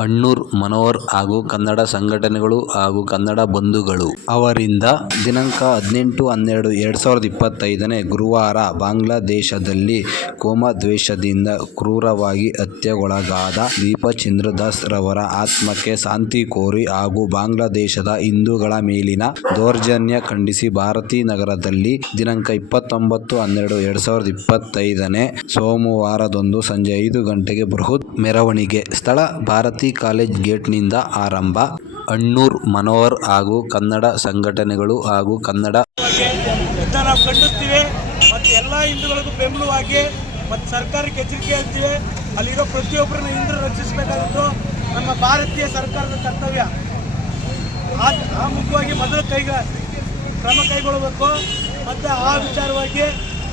ಅಣ್ಣೂರ್ ಮನೋಹರ್ ಹಾಗೂ ಕನ್ನಡ ಸಂಘಟನೆಗಳು ಹಾಗೂ ಕನ್ನಡ ಬಂಧುಗಳು ಅವರಿಂದ ದಿನಾಂಕ 18/12/2025 ಗುರುವಾರ ಬಾಂಗ್ಲಾದೇಶದಲ್ಲಿ ಕೋಮದ್ವೇಷದಿಂದ ಕ್ರೂರವಾಗಿ ಹತ್ಯೆಗೊಳಗಾದ ದೀಪಚಂದ್ರ ದಾಸ್ ರವರ ಆತ್ಮಕ್ಕೆ ಶಾಂತಿ ಕೋರಿ ಹಾಗೂ ಬಾಂಗ್ಲಾದೇಶದ ಹಿಂದೂಗಳ ಮೇಲಿನ ದೌರ್ಜನ್ಯ ಖಂಡಿಸಿ ಭಾರತೀ ನಗರದಲ್ಲಿ ದಿನಾಂಕ 29/12/2025 ಸೋಮವಾರದಂದು ಸಂಜೆ 5 ಗಂಟೆಗೆ ಬೃಹತ್ ಮೆರವಣಿಗೆ ಸ್ಥಳ ಭಾರತೀ ಕಾಲೇಜ್ ಗೇಟ್ನಿಂದ ಆರಂಭ. ಅಣ್ಣೂರ್ ಮನೋಹರ್ ಹಾಗೂ ಕನ್ನಡ ಸಂಘಟನೆಗಳು ಹಾಗೂ ಕನ್ನಡ ನಾವು ಖಂಡಿಸ್ತೀವಿ ಮತ್ತು ಎಲ್ಲ ಹಿಂದೂಗಳಿಗೂ ಬೆಂಬಲವಾಗಿ ಮತ್ತು ಸರ್ಕಾರಕ್ಕೆ ಎಚ್ಚರಿಕೆ ಹೇಳ್ತೀವಿ. ಅಲ್ಲಿರೋ ಪ್ರತಿಯೊಬ್ಬರನ್ನ ಹಿಂದೂ ರಕ್ಷಿಸಬೇಕಾದ್ದು ನಮ್ಮ ಭಾರತೀಯ ಸರ್ಕಾರದ ಕರ್ತವ್ಯ. ಆ ಮುಖವಾಗಿ ಮೊದಲು ಕ್ರಮ ಕೈಗೊಳ್ಳಬೇಕು ಮತ್ತು ಆ ವಿಚಾರವಾಗಿ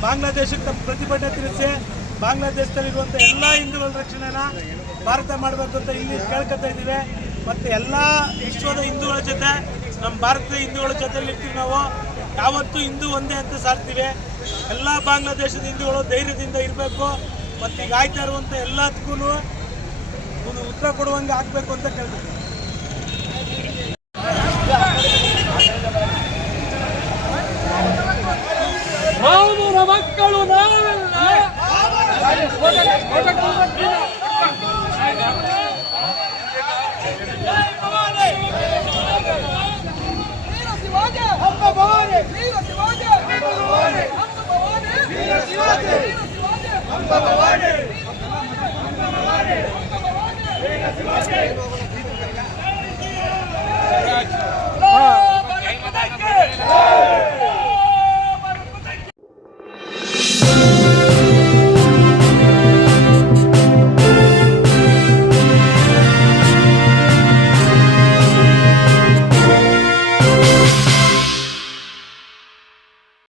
ಬಾಂಗ್ಲಾದೇಶಕ್ಕೆ ಪ್ರತಿಭಟನೆ ತಿಳಿಸಿ ಬಾಂಗ್ಲಾದೇಶದಲ್ಲಿರುವಂಥ ಎಲ್ಲ ಹಿಂದೂಗಳ ರಕ್ಷಣೆನ ಭಾರತ ಮಾಡಬೇಕು ಅಂತ ಇಲ್ಲಿ ಕೇಳ್ಕೊತಾ ಇದ್ದೀವಿ. ಮತ್ತು ಎಲ್ಲ ವಿಶ್ವದ ಹಿಂದೂಗಳ ಜೊತೆ ನಮ್ಮ ಭಾರತದ ಹಿಂದೂಗಳ ಜೊತೆಲಿ ಇರ್ತೀವಿ. ನಾವು ಯಾವತ್ತೂ ಹಿಂದೂ ಒಂದೇ ಅಂತ ಸಾರ್ತೀವಿ. ಎಲ್ಲ ಬಾಂಗ್ಲಾದೇಶದ ಹಿಂದೂಗಳು ಧೈರ್ಯದಿಂದ ಇರಬೇಕು ಮತ್ತು ಈಗ ಆಯ್ತಾ ಇರುವಂಥ ಎಲ್ಲದಕ್ಕೂ ಒಂದು ಉತ್ತರ ಕೊಡುವಂಗೆ ಆಗಬೇಕು ಅಂತ ಕೇಳ್ತೀವಿ. ಮಕ್ಕಳು Vamos,